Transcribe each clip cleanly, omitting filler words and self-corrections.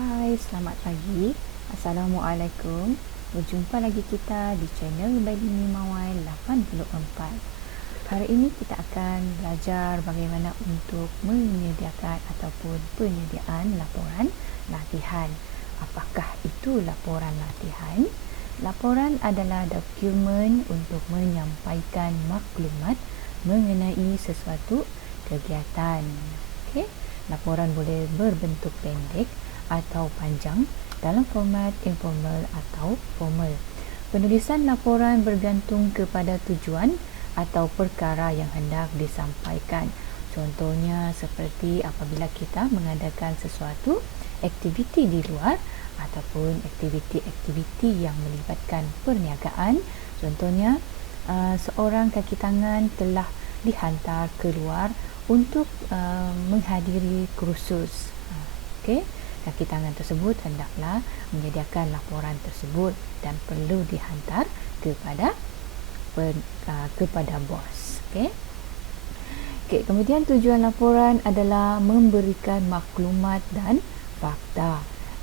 Hai, selamat pagi. Assalamualaikum. Berjumpa lagi kita di channel Badini Mawai 84. Hari ini kita akan belajar bagaimana untuk menyediakan ataupun penyediaan laporan latihan. Apakah itu laporan latihan? Laporan adalah dokumen untuk menyampaikan maklumat mengenai sesuatu kegiatan. Okey, laporan boleh berbentuk pendek atau panjang dalam format informal atau formal. Penulisan laporan bergantung kepada tujuan atau perkara yang hendak disampaikan. Contohnya seperti apabila kita mengadakan sesuatu aktiviti di luar ataupun aktiviti-aktiviti yang melibatkan perniagaan. Contohnya seorang kaki tangan telah dihantar keluar untuk menghadiri kursus. Okey, kaki tangan tersebut hendaklah menyediakan laporan tersebut dan perlu dihantar kepada bos. Okey, kemudian tujuan laporan adalah memberikan maklumat dan fakta.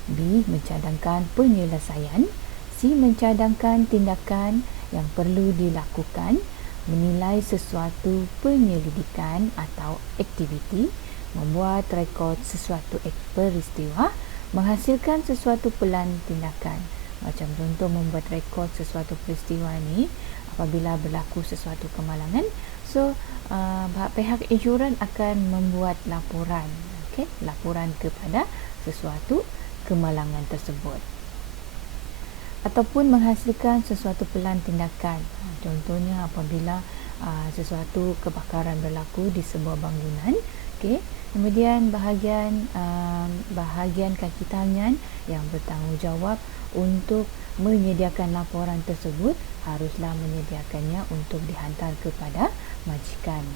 B. Mencadangkan penyelesaian. C. Mencadangkan tindakan yang perlu dilakukan. Menilai sesuatu penyelidikan atau aktiviti. Membuat rekod sesuatu peristiwa. Menghasilkan sesuatu pelan tindakan. Macam contoh membuat rekod sesuatu peristiwa ni, apabila berlaku sesuatu kemalangan, pihak insuran akan membuat laporan, laporan kepada sesuatu kemalangan tersebut. Ataupun menghasilkan sesuatu pelan tindakan. Contohnya apabila sesuatu kebakaran berlaku di sebuah bangunan, kemudian bahagian kaki tangan yang bertanggungjawab untuk menyediakan laporan tersebut haruslah menyediakannya untuk dihantar kepada majikan.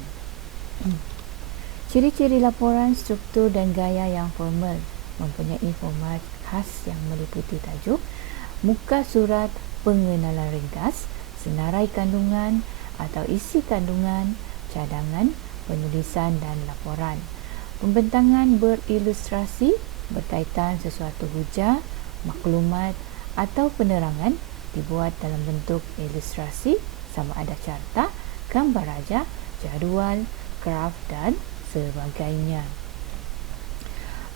Ciri-ciri laporan, struktur dan gaya yang formal mempunyai format khas yang meliputi tajuk, muka surat pengenalan ringkas, senarai kandungan atau isi kandungan, cadangan, penulisan dan laporan. Pembentangan berilustrasi berkaitan sesuatu hujah, maklumat atau penerangan dibuat dalam bentuk ilustrasi sama ada carta, gambar raja, jadual, graf dan sebagainya.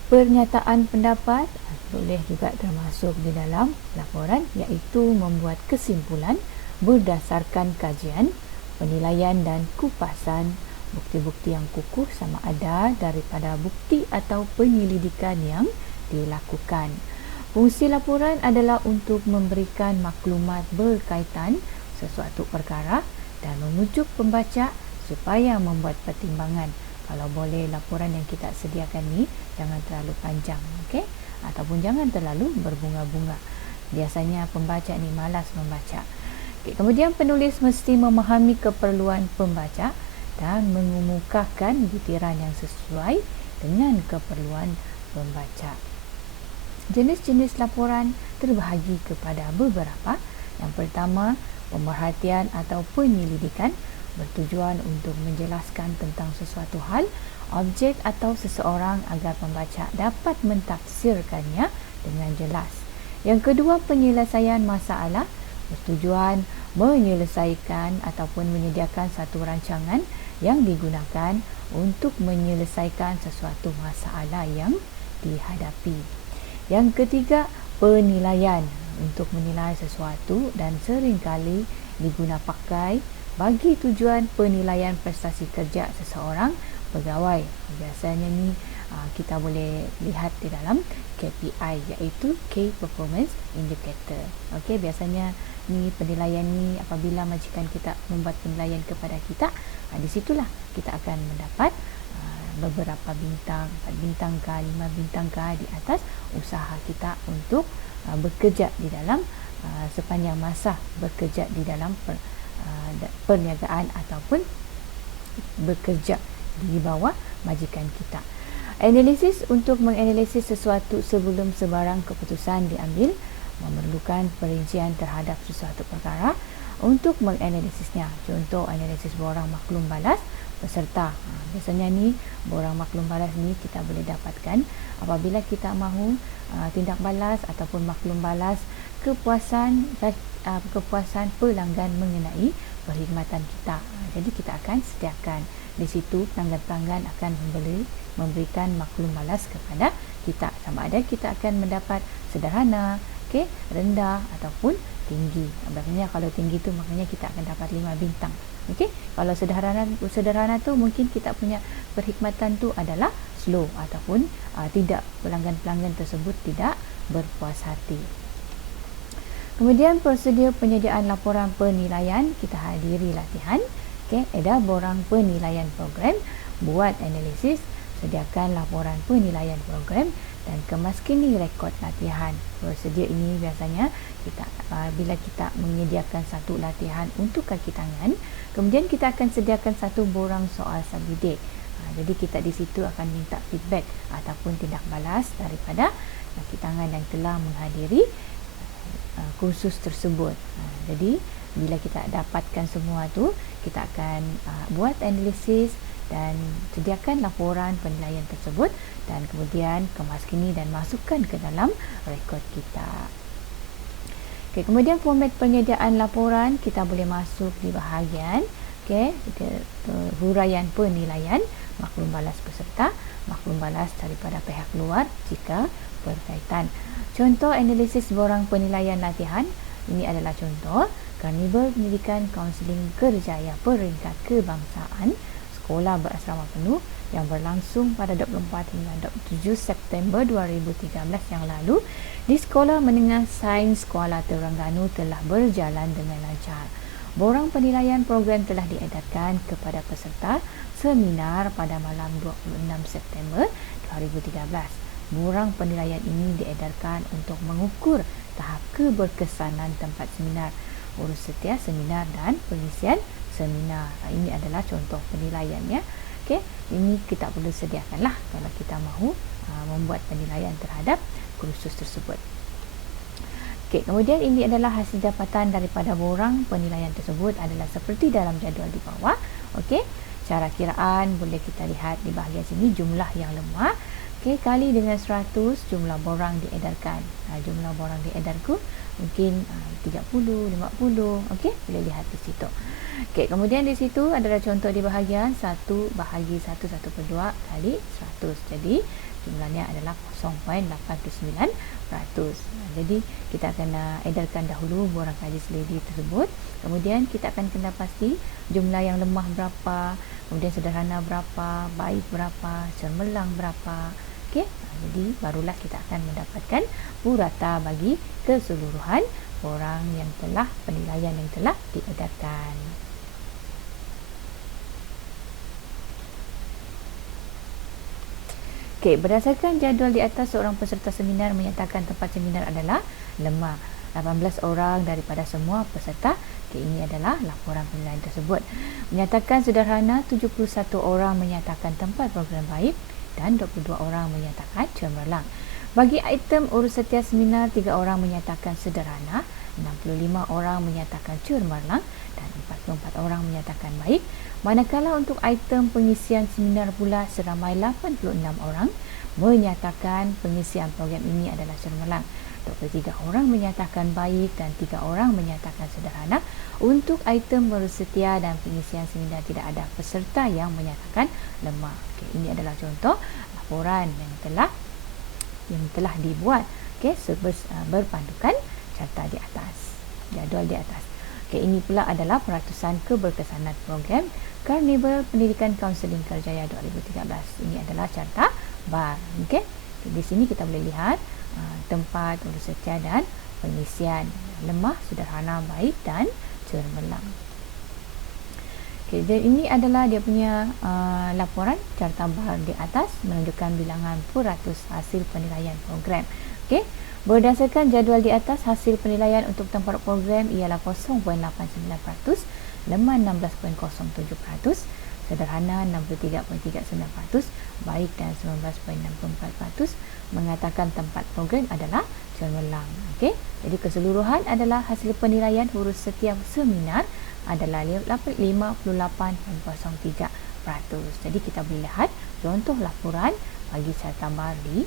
Pernyataan pendapat boleh juga termasuk di dalam laporan, iaitu membuat kesimpulan berdasarkan kajian, penilaian dan kupasan bukti-bukti yang kukuh sama ada daripada bukti atau penyelidikan yang dilakukan. Fungsi laporan adalah untuk memberikan maklumat berkaitan sesuatu perkara dan memujuk pembaca supaya membuat pertimbangan. Kalau boleh laporan yang kita sediakan ni jangan terlalu panjang, ataupun jangan terlalu berbunga-bunga. Biasanya pembaca ni malas membaca. Kemudian penulis mesti memahami keperluan pembaca dan mengemukakan butiran yang sesuai dengan keperluan pembaca. Jenis-jenis laporan terbahagi kepada beberapa. Yang pertama, pemerhatian atau penyelidikan bertujuan untuk menjelaskan tentang sesuatu hal, objek atau seseorang agar pembaca dapat mentafsirkannya dengan jelas. Yang kedua, penyelesaian masalah bertujuan menyelesaikan ataupun menyediakan satu rancangan yang digunakan untuk menyelesaikan sesuatu masalah yang dihadapi. Yang ketiga, penilaian untuk menilai sesuatu dan seringkali diguna pakai bagi tujuan penilaian prestasi kerja seseorang pegawai. Biasanya ni kita boleh lihat di dalam KPI, iaitu Key Performance Indicator. Biasanya ni penilaian ni apabila majikan kita membuat penilaian kepada kita, di situlah kita akan mendapat beberapa bintang, 4 bintang ke 5 bintang ke di atas usaha kita untuk bekerja di dalam sepanjang masa bekerja di dalam perniagaan ataupun bekerja di bawah majikan kita. Analisis untuk menganalisis sesuatu sebelum sebarang keputusan diambil memerlukan perincian terhadap sesuatu perkara untuk menganalisisnya. Contoh analisis borang maklum balas peserta. Biasanya ni borang maklum balas ni kita boleh dapatkan apabila kita mahu tindak balas ataupun maklum balas kepuasan pelanggan mengenai perkhidmatan kita. Jadi kita akan sediakan di situ, pelanggan-pelanggan akan memberikan maklum balas kepada kita, sama ada kita akan mendapat sederhana, rendah ataupun tinggi. Maknanya kalau tinggi tu maknanya kita akan dapat 5 bintang. Kalau sederhana tu mungkin kita punya perkhidmatan tu adalah slow ataupun tidak, pelanggan-pelanggan tersebut tidak berpuas hati. Kemudian prosedur penyediaan laporan penilaian, kita hadiri latihan. Ada borang penilaian program, buat analisis, sediakan laporan penilaian program dan kemaskini rekod latihan. Prosedur ini biasanya kita bila kita menyediakan satu latihan untuk kaki tangan, kemudian kita akan sediakan satu borang soal sabide. Jadi kita di situ akan minta feedback ataupun tindak balas daripada kaki tangan yang telah menghadiri kursus tersebut. Jadi bila kita dapatkan semua tu, kita akan buat analisis dan sediakan laporan penilaian tersebut dan kemudian kemaskini dan masukkan ke dalam rekod kita. Kemudian format penyediaan laporan kita boleh masuk di bahagian huraian penilaian, maklum balas peserta, maklum balas daripada pihak luar jika berkaitan. Contoh analisis borang penilaian latihan, ini adalah contoh Karnibal Pendidikan Kaunseling Kerjaya Peringkat Kebangsaan Sekolah Berasrama Penuh yang berlangsung pada 24 hingga 27 September 2013 yang lalu di Sekolah Menengah Sains Kuala Terengganu telah berjalan dengan lancar. Borang penilaian program telah diedarkan kepada peserta seminar pada malam 26 September 2013. Borang penilaian ini diedarkan untuk mengukur tahap keberkesanan tempat seminar, urus setia seminar dan pengisian seminar. Ini adalah contoh penilaian ya. Ini kita perlu sediakanlah kalau kita mahu membuat penilaian terhadap kursus tersebut. Kemudian ini adalah hasil dapatan daripada borang penilaian tersebut adalah seperti dalam jadual di bawah. Cara kiraan boleh kita lihat di bahagian sini, jumlah yang lemah kali dengan 100 jumlah borang diedarkan. Jumlah borang diedarku mungkin 30, 50. Boleh lihat di situ. Kemudian di situ adalah contoh di bahagian 1 bahagi 1 1/2 kali 100. Jadi jumlahnya adalah 0.89%. Jadi kita akan edarkan dahulu borang kaji selidi tersebut. Kemudian kita akan kena pasti jumlah yang lemah berapa, kemudian sederhana berapa, baik berapa, cemerlang berapa. Jadi barulah kita akan mendapatkan purata bagi keseluruhan borang yang telah penilaian yang telah diedarkan. Berdasarkan jadual di atas, seorang peserta seminar menyatakan tempat seminar adalah lemah. 18 orang daripada semua peserta, ini adalah laporan penilaian tersebut. Menyatakan sederhana, 71 orang menyatakan tempat program baik dan 22 orang menyatakan cemerlang. Bagi item urus setia seminar, 3 orang menyatakan sederhana, 65 orang menyatakan cemerlang dan 44 orang menyatakan baik. Manakala untuk item pengisian seminar pula, seramai 86 orang menyatakan pengisian program ini adalah cemerlang. 23 orang menyatakan baik dan 3 orang menyatakan sederhana. Untuk item urus setia dan pengisian seminar tidak ada peserta yang menyatakan lemah. Ini adalah contoh laporan yang telah dibuat berpandukan carta di atas, jadual di atas. Ini pula adalah peratusan keberkesanan program Karnibal Pendidikan Kaunseling Kerjaya 2013. Ini adalah carta bar. Di sini kita boleh lihat tempat urus setia dan pengisian, lemah, sederhana, baik dan cemerlang. Dan ini adalah dia punya laporan carta bar di atas menunjukkan bilangan puratus hasil penilaian program. Berdasarkan jadual di atas, hasil penilaian untuk tempat program ialah 0.89%, lemah 16.07%, sederhana 63.39%, baik dan 19.64%, mengatakan tempat program adalah cemerlang. Jadi keseluruhan adalah hasil penilaian huruf setiap seminar adalah 58.03%. Jadi kita boleh lihat contoh laporan bagi carta bar di